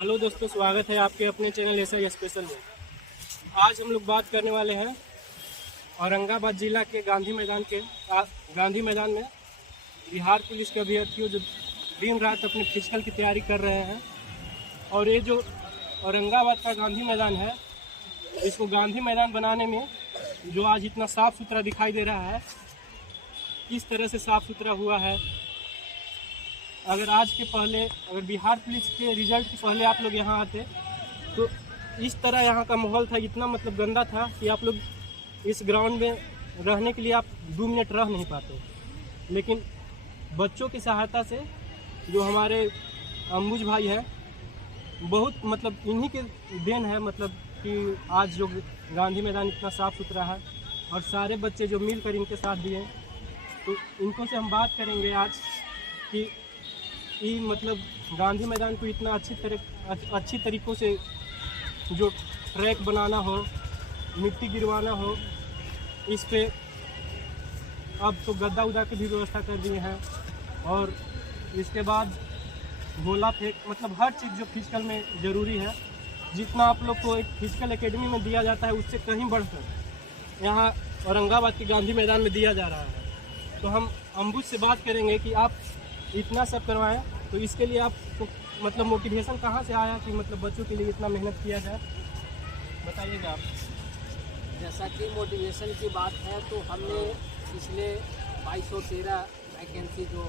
Hello दोस्तों, स्वागत है आपके अपने चैनल एसआई स्पेशल में। आज हम लोग बात करने वाले हैं औरंगाबाद जिला के गांधी मैदान में बिहार पुलिस के अभ्यर्थियों जो दिन रात अपने फिजिकल की तैयारी कर रहे हैं। और ये जो औरंगाबाद का गांधी मैदान है, इसको गांधी मैदान बनाने में जो आज इतना साफ़ सुथरा दिखाई दे रहा है, किस तरह से साफ़ सुथरा हुआ है। अगर बिहार पुलिस के रिजल्ट के पहले आप लोग यहाँ आते तो इस तरह यहाँ का माहौल था, इतना मतलब गंदा था कि आप लोग इस ग्राउंड में रहने के लिए आप 2 मिनट रह नहीं पाते। लेकिन बच्चों की सहायता से जो हमारे अंबुज भाई हैं, बहुत मतलब इन्हीं के देन है, मतलब कि आज जो गांधी मैदान इतना साफ़ सुथरा है और सारे बच्चे जो मिलकर इनके साथ दिए। तो इनको से हम बात करेंगे आज कि मतलब गांधी मैदान को इतना अच्छी तरीक़ों से जो ट्रैक बनाना हो, मिट्टी गिरवाना हो, इस पे अब तो गद्दा उदा की भी व्यवस्था कर दिए हैं। और इसके बाद गोला फेंक, मतलब हर चीज़ जो फिजिकल में ज़रूरी है, जितना आप लोग को एक फिजिकल एकेडमी में दिया जाता है उससे कहीं बढ़कर यहाँ औरंगाबाद के गांधी मैदान में दिया जा रहा है। तो हम अंबुज से बात करेंगे कि आप इतना सब करवाएं, तो इसके लिए आपको मतलब मोटिवेशन कहाँ से आया कि मतलब बच्चों के लिए इतना मेहनत किया जाए, बताइएगा आप। जैसा कि मोटिवेशन की बात है, तो हमने पिछले 2213 वैकेंसी जो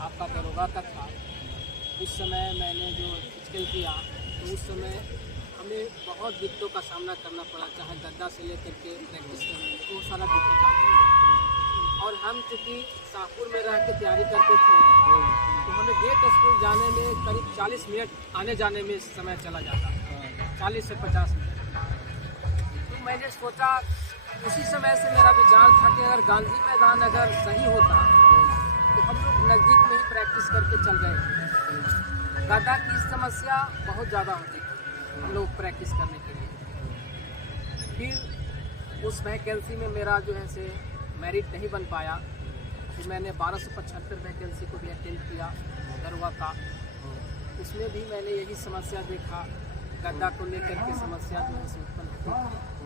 आपका दरोगा का था, उस समय मैंने जो फिजिकल किया, तो उस समय हमें बहुत दिक्कतों का सामना करना पड़ा, चाहे गद्दा से लेकर के प्रैक्टिस करने में बहुत सारा दिक्कत आता है। और हम चूँकि शाहपुर में रह के तैयारी करते थे, तो हमें गेट स्कूल जाने में करीब 40 मिनट आने जाने में समय चला जाता था, 40 से 50 मिनट। तो मैंने सोचा, उसी समय से मेरा विचार था कि अगर गांधी मैदान अगर सही होता तो हम लोग नज़दीक में ही प्रैक्टिस करके चल गए। गद्दा की समस्या बहुत ज़्यादा होती थी हम लोग प्रैक्टिस करने के लिए। फिर उस वैकेंसी में मेरा जो है से मेरिट नहीं बन पाया, तो मैंने 1275 वैकेंसी को भी अटेंड किया दरोगा का। उसमें भी मैंने यही समस्या देखा, गद्दा को लेकर के समस्या जो है उत्पन्न होती थी।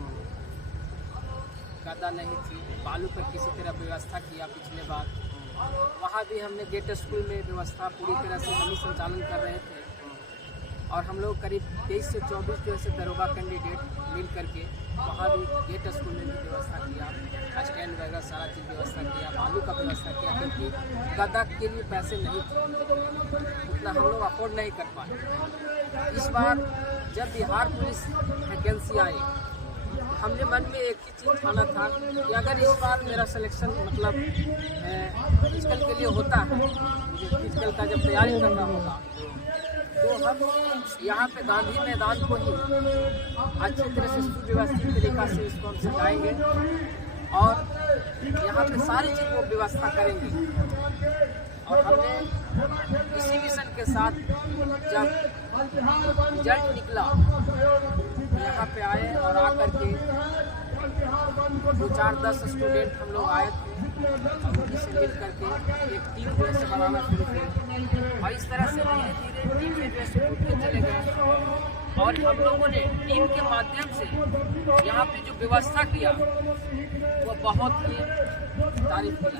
गद्दा नहीं थी, बालू पर किसी तरह व्यवस्था किया पिछले बार। वहाँ भी हमने गेट स्कूल में व्यवस्था पूरी तरह से हम ही संचालन कर रहे थे। और हम लोग करीब 23 से 24 जो है दरोगा कैंडिडेट मिल करके वहाँ भी गेट स्कूल में भी व्यवस्था किया, स्टैंड वगैरह सारा चीज़ व्यवस्था किया, बालू का व्यवस्था किया, क्योंकि गद्दा के लिए पैसे नहीं थे, उतना हम लोग अफोर्ड नहीं कर पाए। इस बार जब बिहार पुलिस वैकेंसी आई, हमने मन में एक ही चीज़ ठाना था कि अगर इस बार मेरा सिलेक्शन मतलब फिजिकल के लिए होता है, मुझे फिजिकल का जब तैयारी करना होगा, तो हम यहाँ पे गांधी मैदान को ही अच्छी तरह से सुव्यवस्थित तरीक़ा से इसको हम सजाएंगे और यहाँ पे सारी चीज़ को व्यवस्था करेंगे। और हमने इसी मिशन के साथ जब रिजल्ट निकला, यहाँ पे आए और आकर के 2-4-10 स्टूडेंट हम लोग आए थे और उन्हीं से मिल करके एक टीम जो है बनाना शुरू की। और इस तरह से धीरे धीरे टीम में जो है टूटते चले गए। और हम लोगों ने टीम के माध्यम से यहाँ पे जो व्यवस्था किया वो बहुत ही तारीफ की।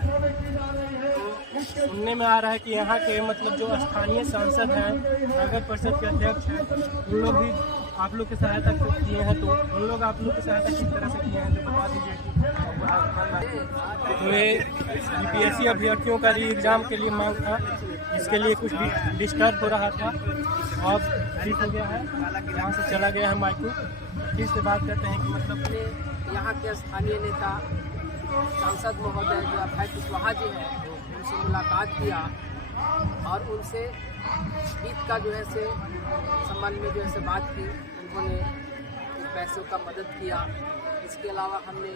सुनने में आ रहा है कि यहाँ के मतलब जो स्थानीय सांसद हैं, नगर परिषद के अध्यक्ष हैं, उन लोग भी आप लोग की सहायता किए हैं। तो उन लोग आप लोग की सहायता किस तरह से किए हैं, तो बता दीजिए कि तो ये यूपीएससी अभ्यर्थियों का एग्ज़ाम के लिए मांग था, इसके लिए कुछ डिस्टर्ब हो रहा था, और ठीक हो गया है, यहाँ से चला गया है माइकू। फिर से बात करते हैं कि मतलब यहाँ के स्थानीय नेता सांसद महोदय जो अभय कुशवाहा जी हैं, उनसे मुलाकात किया और उनसे ईद का जो है से संबंध में जो है से बात की। उन्होंने पैसों का मदद किया। इसके अलावा हमने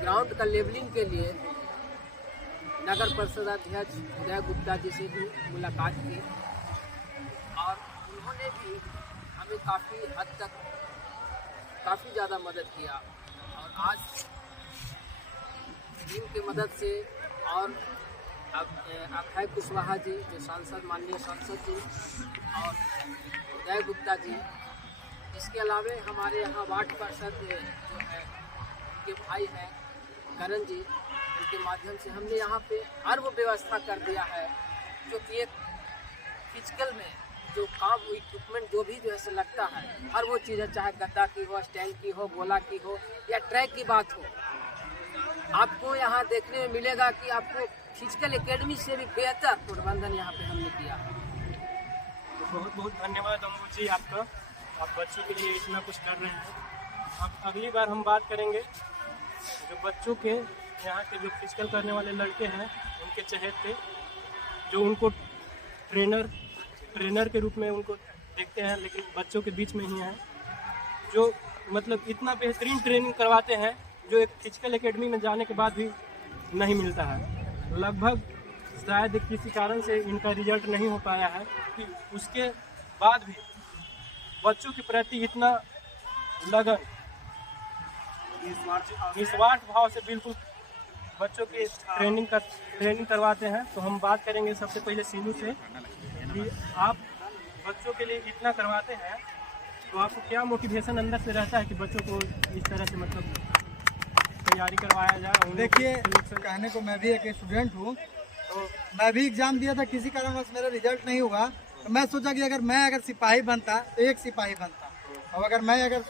ग्राउंड का लेवलिंग के लिए नगर परिषद अध्यक्ष उदय गुप्ता जी से भी मुलाकात की और उन्होंने भी हमें काफ़ी हद तक काफ़ी ज़्यादा मदद किया। और आज टीम की मदद से और अब अभय कुशवाहा जी जो सांसद, माननीय सांसद जी, और जय गुप्ता जी। इसके अलावा हमारे यहाँ वार्ड पार्षद जो है उनके भाई हैं करण जी, उनके माध्यम से हमने यहाँ पे हर वो व्यवस्था कर दिया है जो कि एक फिजिकल में जो काम इक्विपमेंट जो भी जो है लगता है, हर वो चीज़ है, चाहे गद्दा की हो, स्टैंड की हो, गोला की हो या ट्रैक की बात हो, आपको यहाँ देखने में मिलेगा कि आपको फिजिकल एकेडमी से भी बेहतर प्रबंधन यहाँ पे हमने किया है। तो बहुत बहुत धन्यवाद अंकुर जी आपका, आप बच्चों के लिए इतना कुछ कर रहे हैं। अब अगली बार हम बात करेंगे जो बच्चों के यहाँ के जो फिजिकल करने वाले लड़के हैं उनके चहेते, जो उनको ट्रेनर के रूप में उनको देखते हैं, लेकिन बच्चों के बीच में ही हैं, जो मतलब इतना बेहतरीन ट्रेनिंग करवाते हैं जो एक फिजिकल एकेडमी में जाने के बाद भी नहीं मिलता है। लगभग शायद किसी कारण से इनका रिजल्ट नहीं हो पाया है कि उसके बाद भी बच्चों के प्रति इतना लगन, निस्वार्थ भाव से बिल्कुल बच्चों की ट्रेनिंग करवाते हैं। तो हम बात करेंगे सबसे पहले सीनू से कि आप बच्चों के लिए इतना करवाते हैं तो आपको क्या मोटिवेशन अंदर से रहता है कि बच्चों को इस तरह से मतलब तैयारी करवाया जाए? देखिए, कहने को मैं भी एक स्टूडेंट हूँ, तो मैं भी एग्जाम दिया था, किसी कारणवश मेरा रिजल्ट नहीं हुआ, तो मैं सोचा कि अगर सिपाही बनता तो एक सिपाही बनता, और अगर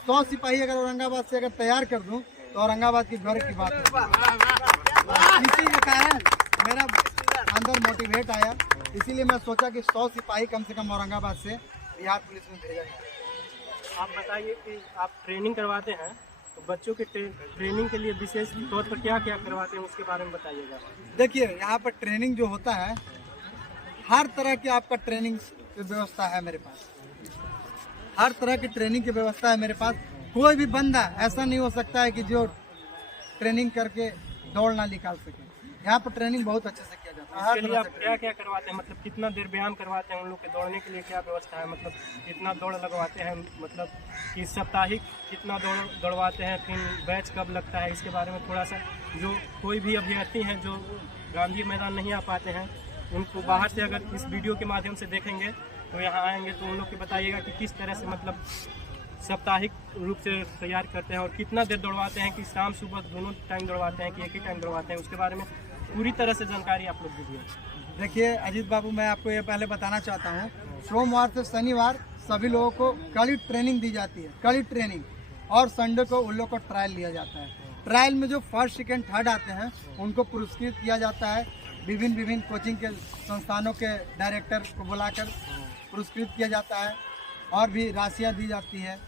100 सिपाही अगर औरंगाबाद से अगर तैयार कर दूं तो औरंगाबाद की गर्व की बात है। इसी के कारण मेरा अंदर मोटिवेट आया, इसीलिए मैं सोचा कि 100 सिपाही कम से कम औरंगाबाद से बिहार पुलिस में भेजा जाए। आप बताइए कि आप ट्रेनिंग करवाते हैं तो बच्चों के ट्रेनिंग के लिए विशेष तौर पर क्या क्या करवाते हैं उसके बारे में बताइएगा। देखिए, यहाँ पर ट्रेनिंग जो होता है, हर तरह की आपका ट्रेनिंग की व्यवस्था है मेरे पास, हर तरह की ट्रेनिंग की व्यवस्था है मेरे पास। कोई भी बंदा ऐसा नहीं हो सकता है कि जो ट्रेनिंग करके दौड़ ना निकाल सके। यहाँ पर ट्रेनिंग बहुत अच्छे से किया जाता है। उसके लिए आप क्या क्या करवाते हैं, मतलब कितना देर व्यायाम करवाते हैं उन लोग के दौड़ने के लिए, क्या व्यवस्था है, मतलब कितना दौड़ लगवाते हैं, मतलब कि साप्ताहिक कितना दौड़वाते हैं, फिर बैच कब लगता है, इसके बारे में थोड़ा सा, जो कोई भी अभ्यर्थी हैं जो गांधी मैदान नहीं आ पाते हैं उनको बाहर से अगर इस वीडियो के माध्यम से देखेंगे तो यहाँ आएंगे तो उन लोग को बताइएगा कि किस तरह से मतलब साप्ताहिक रूप से तैयार करते हैं और कितना देर दौड़वाते हैं, कि शाम सुबह दोनों टाइम दौड़वाते हैं कि एक ही टाइम दौड़वाते हैं, उसके बारे में पूरी तरह से जानकारी आप लोग दीजिए। देखिए अजीत बाबू, मैं आपको ये पहले बताना चाहता हूँ, सोमवार से शनिवार सभी लोगों को कड़ी ट्रेनिंग दी जाती है, कड़ी ट्रेनिंग, और संडे को उन लोगों को ट्रायल लिया जाता है। ट्रायल में जो फर्स्ट सेकेंड थर्ड आते हैं उनको पुरस्कृत किया जाता है। विभिन्न कोचिंग के संस्थानों के डायरेक्टर को बुलाकर पुरस्कृत किया जाता है और भी राशियाँ दी जाती है,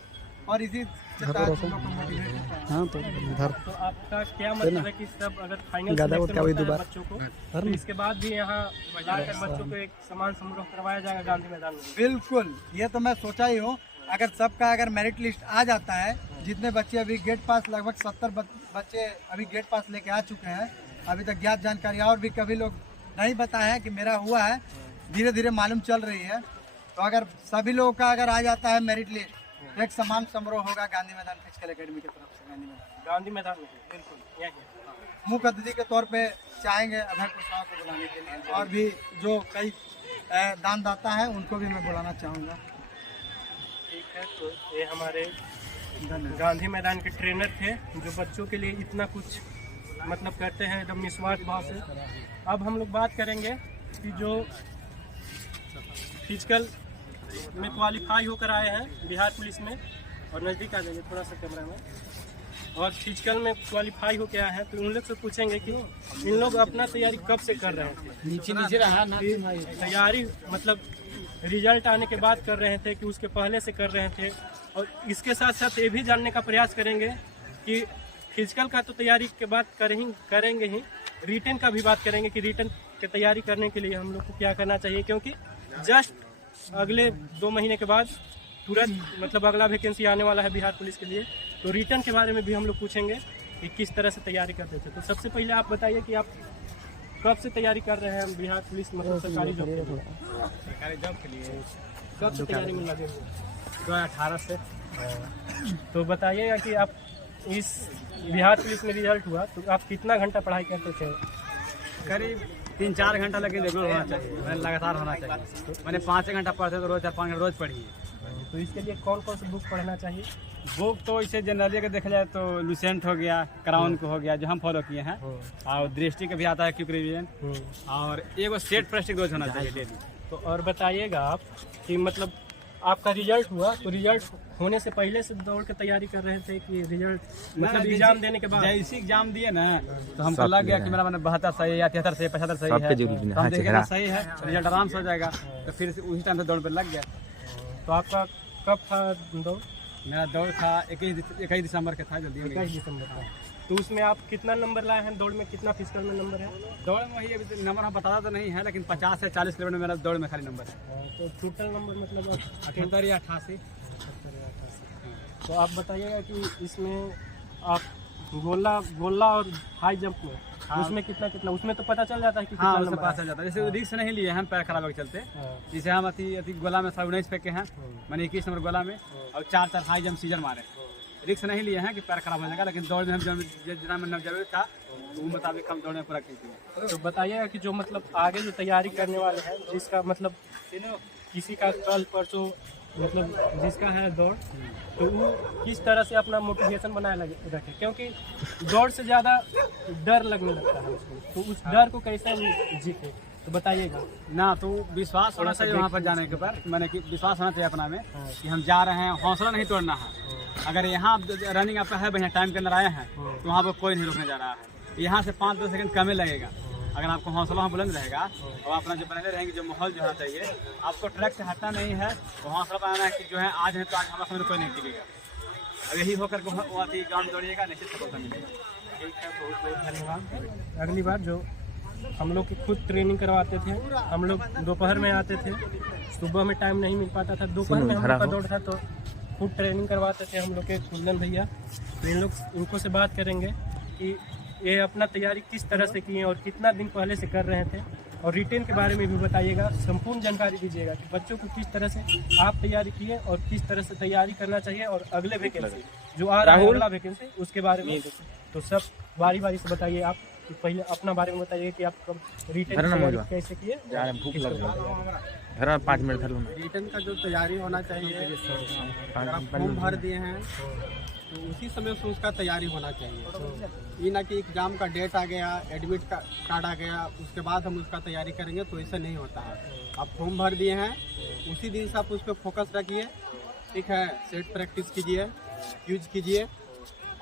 और इसी के तहत हम लोग को मोटिवेट होता है। हाँ, तो इधर तो आपका क्या मतलब है कि सब अगर फाइनल सिलेक्शन होता है बच्चों को तो इसके बाद भी यहाँ लाकर बच्चों को एक समान समारोह करवाया जाएगा गांधी मैदान में? बिल्कुल, ये तो मैं सोचा ही हूँ। अगर सबका अगर मेरिट लिस्ट आ जाता है, जितने बच्चे अभी गेट पास, लगभग 70 बच्चे अभी गेट पास लेके आ चुके हैं, अभी तक ज्ञात जानकारी और भी कभी लोग नहीं बताया है कि मेरा हुआ है, धीरे धीरे मालूम चल रही है। तो अगर सभी लोगों का अगर आ जाता है मेरिट लिस्ट, एक समान समारोह होगा गांधी मैदान फिजिकल एकेडमी की तरफ से। गांधी मैदान में बिल्कुल यही मुख्य अतिथि के तौर पे चाहेंगे अभय कुशवाहा को बुलाने के लिए, और भी जो कई दानदाता है उनको भी मैं बुलाना चाहूँगा। ठीक है, तो ये हमारे गांधी मैदान के ट्रेनर थे जो बच्चों के लिए इतना कुछ मतलब करते हैं एकदम निस्वार्थ भाव से। अब हम लोग बात करेंगे कि जो फिजिकल में क्वालिफाई होकर आए हैं बिहार पुलिस में, और नज़दीक आ जाइए थोड़ा सा कैमरा में, और फिजिकल में क्वालिफाई हो गया है, तो उन लोग से पूछेंगे कि इन लोग अपना तैयारी कब से कर रहे थे। नीचे रहा ना तैयारी मतलब रिजल्ट आने के बाद कर रहे थे कि उसके पहले से कर रहे थे, और इसके साथ साथ ये भी जानने का प्रयास करेंगे कि फिजिकल का तो तैयारी के बाद करेंगे ही, रिटन का भी बात करेंगे कि रिटन की तैयारी करने के लिए हम लोग को क्या करना चाहिए, क्योंकि जस्ट अगले 2 महीने के बाद तुरंत मतलब अगला वैकेंसी आने वाला है बिहार पुलिस के लिए। तो रिटर्न के बारे में भी हम लोग पूछेंगे कि किस तरह से तैयारी करते थे। तो सबसे पहले आप बताइए कि आप कब से तैयारी कर रहे हैं बिहार पुलिस मतलब सरकारी जॉब के लिए? सरकारी जॉब के लिए कब से तैयारी में लगे हुए? 2018 से। तो बताइएगा कि आप इस बिहार पुलिस में रिजल्ट हुआ तो आप कितना घंटा पढ़ाई करते थे? करीब 3-4 घंटा लेकिन रेगुलर होना चाहिए, मैंने लगातार होना चाहिए। मैंने 5 घंटा पढ़ते तो रोज 4-5 घंटा रोज पढ़ी। तो इसके लिए कौन कौन सी बुक पढ़ना चाहिए? बुक तो इसे जनरली अगर देखा जाए तो लुसेंट हो गया, क्राउन को हो गया जो हम फॉलो किए हैं, और दृष्टि का भी आता है क्विक रिवीजन, और एक सेट प्रेस्टिक रोज होना चाहिए डेली। तो और बताइएगा आप कि मतलब आपका रिजल्ट हुआ, तो रिजल्ट होने से पहले से दौड़ के तैयारी कर रहे थे कि रिजल्ट मतलब एग्जाम देने के बाद? जैसे एग्जाम दिए ना तो हमको लग गया कि मेरा मैंने 72 सही है या 73 सही 75 सही है, तो हम देखेंगे सही है रिजल्ट आराम से हो जाएगा, तो फिर उसी टाइम से दौड़ पर लग गया। तो आपका कब था दौड़? मेरा दौड़ था 21 दिसंबर का था, जल्दी 21 दिसंबर का। तो उसमें आप कितना नंबर लाए हैं दौड़ में? कितना फिजिकल में नंबर है? दौड़ में वही अभी नंबर हम बताता तो नहीं है, लेकिन 50 से 40 किलोमीटर मेरा दौड़ में खाली नंबर है। तो टोटल नंबर मतलब 78 या 88। तो आप बताइएगा कि इसमें आप गोला और हाई जंप में उसमें कितना उसमें तो पता चल जाता है कि कितना हाँ, उससे नंबर पता है। चल जाता है। जैसे रिस्क नहीं लिए हम पैर खराब के चलते, जैसे हम अति गोला में 19 पे के हैं, मैंने 21 नंबर गोला में और 4 हाई जंप सीजन मारे, रिस्क नहीं लिए हैं कि पैर खराब हो जाएगा, लेकिन दौड़ में हम जितना में जरूरत था तो वो मुताबिक हम दौड़ने पूरा किए। तो बताइएगा कि जो मतलब आगे जो तैयारी करने वाले हैं, जिसका मतलब किसी का कल परसों मतलब जिसका है दौड़, तो वो किस तरह से अपना मोटिवेशन बनाए रखे, क्योंकि दौड़ से ज़्यादा डर लगने लगता है उसको, तो उस डर को कैसे जीते तो बताइएगा ना। तो विश्वास होना चाहिए वहाँ पर जाने के बाद, मैंने कि विश्वास होना चाहिए अपना में कि हम जा रहे हैं, हौसला नहीं तोड़ना है। अगर यहाँ रनिंग आपका है बढ़िया टाइम के अंदर आए हैं तो वहाँ पर कोई नहीं रुकने जा रहा है, यहाँ से 5-10 सेकंड कम लगेगा। अगर आपको हौसला बुलंद रहेगा और अपना जो बने रहेंगे, जो माहौल जो होना चाहिए, आपको ट्रैक से हटना नहीं है, तो हौसला बनाना है कि जो है आज है तो आज हमारा समय कोई नहीं टिकेगा। अब यही होकर के वो ग्राउंड दौड़िएगा, निश्चित सफलता मिलेगा। ठीक है, बहुत बहुत धन्यवाद। अगली बार जो हम लोग की खुद ट्रेनिंग करवाते थे, हम लोग दोपहर में आते थे, सुबह में टाइम नहीं मिल पाता था, दोपहर में हम लोग का दौड़ था तो खुद ट्रेनिंग करवाते थे हम लोग के कुंदन भैया। तो इनको से बात करेंगे कि ये अपना तैयारी किस तरह से किए और कितना दिन पहले से कर रहे थे, और रिटेन के बारे में भी बताइएगा, संपूर्ण जानकारी दीजिएगा कि बच्चों को किस तरह से आप तैयारी किए और किस तरह से तैयारी करना चाहिए, और अगले वैकेंसी जो आ रहा है अगला वैकेंसी उसके बारे में तो सब बारी बारी से बताइए। आप पहले अपना बारे में बताइए कि आप कब रिटेन कैसे किए। भूख लग घर में 5 मिनट रिटर्न का जो तैयारी होना चाहिए, अगर आप फॉर्म भर दिए हैं तो उसी समय से उसका तैयारी होना चाहिए। ये ना कि एग्ज़ाम का डेट आ गया, एडमिट कार्ड आ गया, उसके बाद हम उसका तैयारी करेंगे, तो ऐसा नहीं होता है। आप फॉर्म भर दिए हैं, उसी दिन से आप उस पर फोकस रखिए, ठीक है। सेट प्रैक्टिस कीजिए, यूज कीजिए,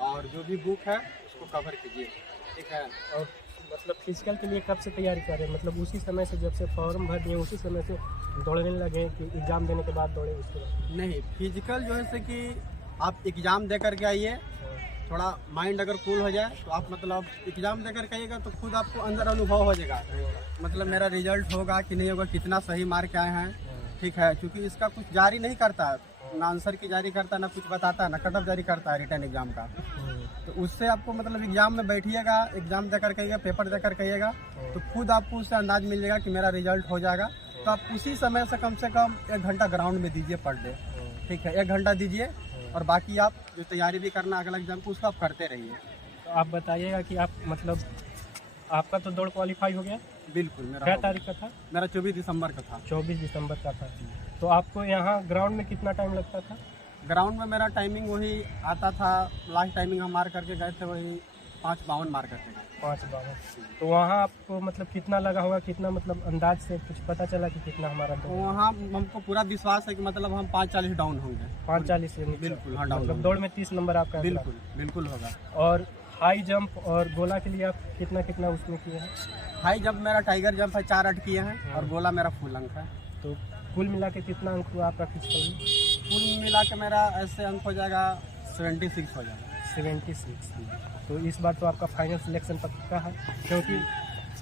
और जो भी बुक है उसको कवर कीजिए, ठीक है। और मतलब फिजिकल के लिए कब से तैयारी कर रहे हैं? मतलब उसी समय से जब से फॉर्म भर दिए उसी समय से दौड़ने लगे कि एग्ज़ाम देने के बाद दौड़े उसके बाद? नहीं, फिजिकल जो है कि आप एग्ज़ाम दे करके आइए, थोड़ा माइंड अगर कूल हो जाए तो आप मतलब एग्ज़ाम दे करके आइएगा तो खुद आपको अंदर अनुभव हो जाएगा, मतलब मेरा रिजल्ट होगा कि नहीं होगा, कितना सही मार्क आए हैं, ठीक है। क्योंकि इसका कुछ जारी नहीं करता है, ना आंसर की जारी करता है, ना कुछ बताता है, ना कट ऑफ जारी करता है रिटर्न एग्जाम का। तो उससे आपको मतलब एग्जाम में बैठिएगा, एग्जाम देकर कहिएगा, पेपर देकर कहिएगा, तो खुद आपको उससे अंदाज मिल जाएगा कि मेरा रिजल्ट हो जाएगा। तो आप उसी समय से कम 1 घंटा ग्राउंड में दीजिए पर डे, ठीक है। 1 घंटा दीजिए, और बाकी आप जो तैयारी भी करना अगला एग्जाम को उसको आप करते रहिए। तो आप बताइएगा कि आप मतलब आपका तो दौड़ क्वालिफाई हो गया? बिल्कुल। मेरा क्या तारीख का था? मेरा 24 दिसंबर का था। 24 दिसंबर का था। तो आपको यहाँ ग्राउंड में कितना टाइम लगता था? ग्राउंड में मेरा टाइमिंग वही आता था, लास्ट टाइमिंग हम मार करके गए थे वही 5:52 मार करके गए। 5:52। तो वहाँ आपको मतलब कितना लगा होगा, कितना मतलब अंदाज से कुछ पता चला कि कितना हमारा तो दौड़? वहाँ हमको पूरा विश्वास है कि मतलब हम 5:40 डाउन होंगे। 5:40 से नीचे? बिल्कुल, हाँ, डाउन मतलब दौड़ में 30 नंबर आपका? बिल्कुल बिल्कुल होगा। और हाई जंप और गोला के लिए आप कितना कितना उसमें किए हैं? हाई जंप मेरा टाइगर जंप है, 4-8 किए हैं, और गोला मेरा फुल अंक है। तो कुल मिला के कितना अंक हुआ आपका फिजिकल? कुल मिला के मेरा ऐसे अंक हो जाएगा 76 हो जाएगा। 76। तो इस बार तो आपका फाइनल सिलेक्शन पक्का है, क्योंकि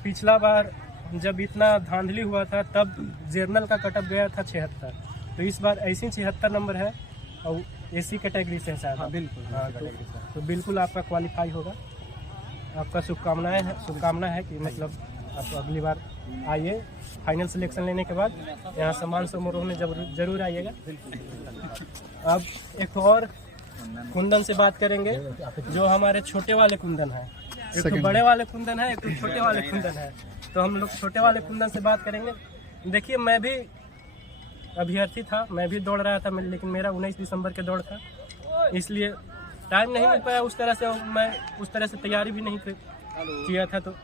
पिछला बार जब इतना धांधली हुआ था तब जर्नल का कटअप गया था 76, तो इस बार ऐसी 76 नंबर है, और एसी कैटेगरी से शायद। हाँ, बिल्कुल। हाँ, तो बिल्कुल आपका क्वालिफाई होगा। आपका शुभकामना है कि मतलब आप अगली बार आइए, फाइनल सिलेक्शन लेने के बाद यहाँ सम्मान समारोह में जरूर आइएगा। अब एक और कुंदन से बात करेंगे, जो हमारे छोटे वाले कुंदन है। एक तो बड़े वाले कुंदन है, एक तो छोटे वाले कुंदन है। तो हम लोग छोटे वाले कुंदन से बात करेंगे। देखिए, मैं भी अभ्यर्थी था, मैं भी दौड़ रहा था, लेकिन मेरा 19 दिसंबर के दौड़ था, इसलिए टाइम नहीं मिल पाया उस तरह से, और मैं उस तरह से तैयारी भी नहीं किया था, तो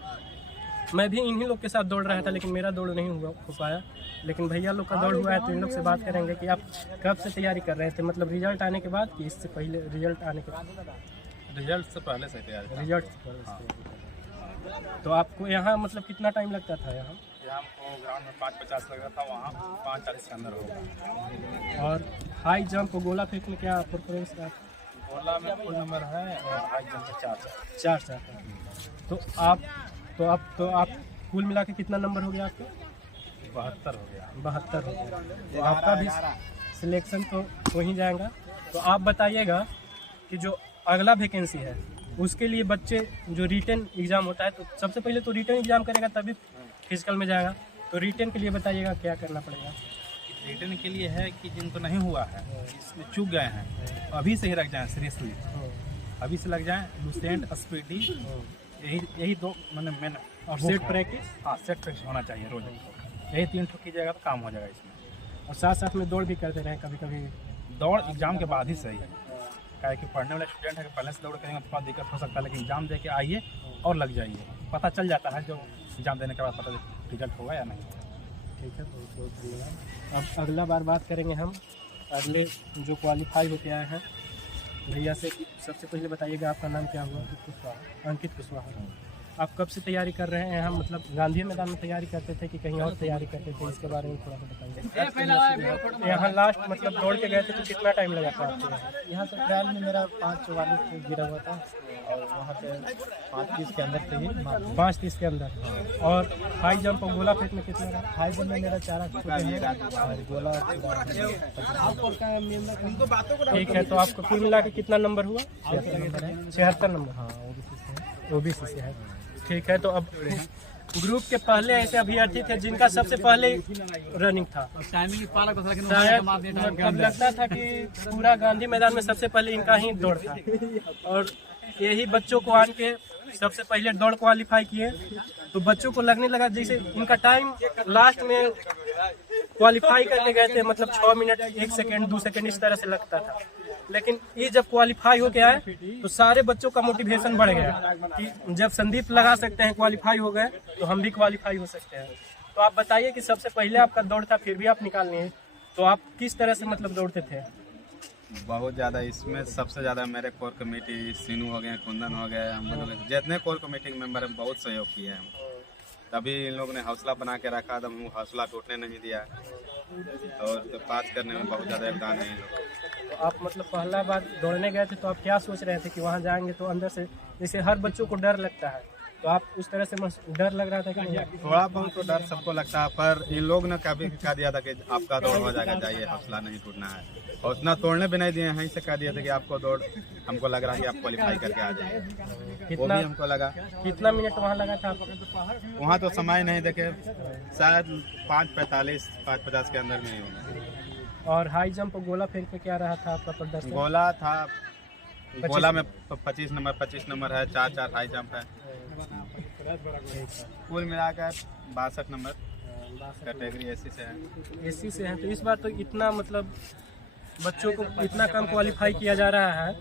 मैं भी इन्हीं लोग के साथ दौड़ रहा था, लेकिन मेरा दौड़ नहीं हो पाया। लेकिन भैया लोग का दौड़ हुआ है, तो इन लोग से बात करेंगे कि आप कब से तैयारी कर रहे थे, मतलब रिजल्ट आने के बाद कि इससे पहले? रिजल्ट आने के बाद? रिजल्ट से पहले से तैयारी। रिजल्ट से पहले से। तो आपको यहाँ मतलब कितना टाइम लगता था? यहाँ हमको ग्राउंड में 5:50 लग रहा था, वहाँ 5:40 के अंदर होगा। और हाई जंप और गोला फेंक में क्या परफॉर्मेंस था? गोला में फुल नंबर है और हाई जंप में 4 तो आप कुल मिला के कितना नंबर हो गया आपका? 72 हो गया। 72 हो गया। तो आपका भी सिलेक्शन तो हो ही जाएगा। तो आप बताइएगा कि जो अगला वैकेंसी है उसके लिए बच्चे जो रिटन एग्ज़ाम होता है, तो सबसे पहले तो रिटन एग्ज़ाम करेगा तभी फिजिकल में जाएगा, तो रिटन के लिए बताइएगा क्या करना पड़ेगा? रिटर्न के लिए है कि जिनको नहीं हुआ है, इसमें चूक गए हैं, अभी से ही रख जाएं, सीरियसली अभी से लग जाएं। लूसेंट, स्पीडी, यही दो मैंने मेन। और सेट प्रैक्टिस? हाँ, सेट प्रैक्टिस होना चाहिए रोज। यही 3 ठोक कीजिएगा तो काम हो जाएगा इसमें। और साथ साथ में दौड़ भी करते रहे कभी कभी? दौड़ एग्जाम के बाद ही सही है, क्या कि पढ़ने वाले स्टूडेंट है कि पहले से दौड़ करेंगे तो थोड़ा दिक्कत हो सकता है, लेकिन एग्जाम दे के आइए और लग जाइए, पता चल जाता है जो एग्जाम देने के बाद पता रिजल्ट होगा या नहीं। ठीक है, बहुत बहुत धन्यवाद। अब अगला बार बात करेंगे हम अगले जो क्वालिफाई होके आए हैं भैया से। सबसे पहले बताइएगा आपका नाम क्या हुआ? अंकित कुशवाहा। आप कब से तैयारी कर रहे हैं? हम मतलब गांधी मैदान में तैयारी करते थे कि कहीं और तैयारी करते थे, इसके बारे में थोड़ा सा बताइए। यहाँ लास्ट मतलब दौड़ के गए थे तो कितना टाइम लगा था आपको? यहाँ से ट्रायल में मेरा 5:44 गिरा हुआ था और वहाँ पे 5:30 के अंदर थे, 5:30 के अंदर। और हाई जंप और गोला फेंक में कितना रहा? हाई जंप में मेरा 4 और गोला। ठीक है, तो आपको कुल मिला के कितना नंबर हुआ? 76 नंबर। हाँ, ओबीसी से है। ठीक है, तो अब ग्रुप के पहले ऐसे अभ्यर्थी थे जिनका सबसे पहले रनिंग था, शायद अब लगता था कि पूरा गांधी मैदान में सबसे पहले इनका ही दौड़ था, और यही बच्चों को आन के सबसे पहले दौड़ क्वालिफाई किए, तो बच्चों को लगने लगा जैसे इनका टाइम लास्ट में क्वालिफाई करने गए थे, मतलब 6 मिनट 1 सेकेंड 2 सेकेंड इस तरह से लगता था। लेकिन ये जब क्वालिफाई हो गया है तो सारे बच्चों का मोटिवेशन बढ़ गया कि जब संदीप लगा सकते हैं क्वालिफाई हो गए तो हम भी क्वालिफाई हो सकते हैं। तो आप बताइए कि सबसे पहले आपका दौड़ था, फिर भी आप निकाल लिए, तो आप किस तरह से मतलब दौड़ते थे? बहुत ज़्यादा इसमें सबसे ज़्यादा मेरे कोर कमेटी सीनू हो गए, कुंदन हो गए, हम लोग जितने कोर कमेटी के मेंबर हैं बहुत सहयोग किए हैं। तभी इन लोगों ने हौसला बना के रखा, तो हम हौसला टूटने नहीं दिया, और तो पास करने में बहुत ज़्यादा योगदान है इन लोग। तो आप मतलब पहला बार दौड़ने गए थे तो आप क्या सोच रहे थे कि वहाँ जाएंगे तो अंदर से जैसे हर बच्चों को डर लगता है, तो आप उस तरह से डर लग रहा था कि नहीं? थोड़ा बहुत तो डर सबको लगता है, पर इन लोग ने कभी कह दिया था कि आपका दौड़ हो जाएगा, जाइए, हौसला नहीं टूटना है, और उतना तोड़ने भी नहीं दिए, यहीं से कह दिए थे कि आपको दौड़, हमको लग रहा है कि आप क्वालिफाई करके आ जाइए, वो भी हमको लगा। कितना मिनट वहाँ लगा था आपको? वहाँ तो समय नहीं देखे, शायद 5:45 5:50 के अंदर में ही होगा। और हाई जंप और गोला फेंक में क्या रहा था आपका प्रदर्शन? गोला था, गोला में 25 नंबर है, 4 हाई जंप है, कुल मिलाकर 62 नंबर कैटेगरी एससी से है। एससी से है, तो इस बार तो इतना मतलब बच्चों को इतना कम क्वालिफाई किया जा रहा है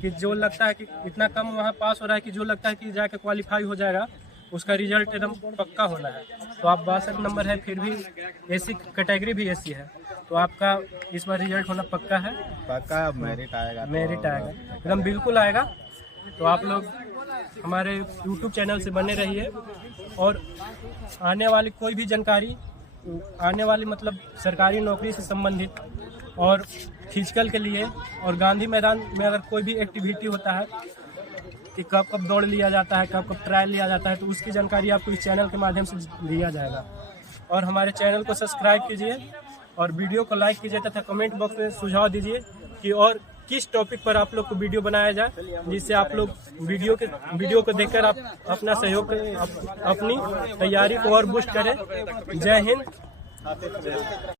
कि जो लगता है कि इतना कम वहाँ पास हो रहा है कि जो लगता है कि जाके क्वालिफाई हो जाएगा उसका रिजल्ट एकदम पक्का होना है। तो आप 62 नंबर है, फिर भी एससी कैटेगरी भी एससी है, तो आपका इस बार रिजल्ट होना पक्का है? पक्का मेरिट आएगा, मेरिट आएगा, एकदम बिल्कुल आएगा। तो आप लोग हमारे यूट्यूब चैनल से बने रहिए, और आने वाली कोई भी जानकारी, आने वाली मतलब सरकारी नौकरी से संबंधित और फिजिकल के लिए, और गांधी मैदान में अगर कोई भी एक्टिविटी होता है कि कब कब दौड़ लिया जाता है, कब कब ट्रायल लिया जाता है, तो उसकी जानकारी आपको इस चैनल के माध्यम से दिया जाएगा। और हमारे चैनल को सब्सक्राइब कीजिए और वीडियो को लाइक कीजिए, तथा कमेंट बॉक्स में सुझाव दीजिए कि और किस टॉपिक पर आप लोग को वीडियो बनाया जाए, जिससे आप लोग वीडियो को देखकर आप अपना सहयोग करें, अपनी तैयारी को और बूस्ट करें। जय हिंद।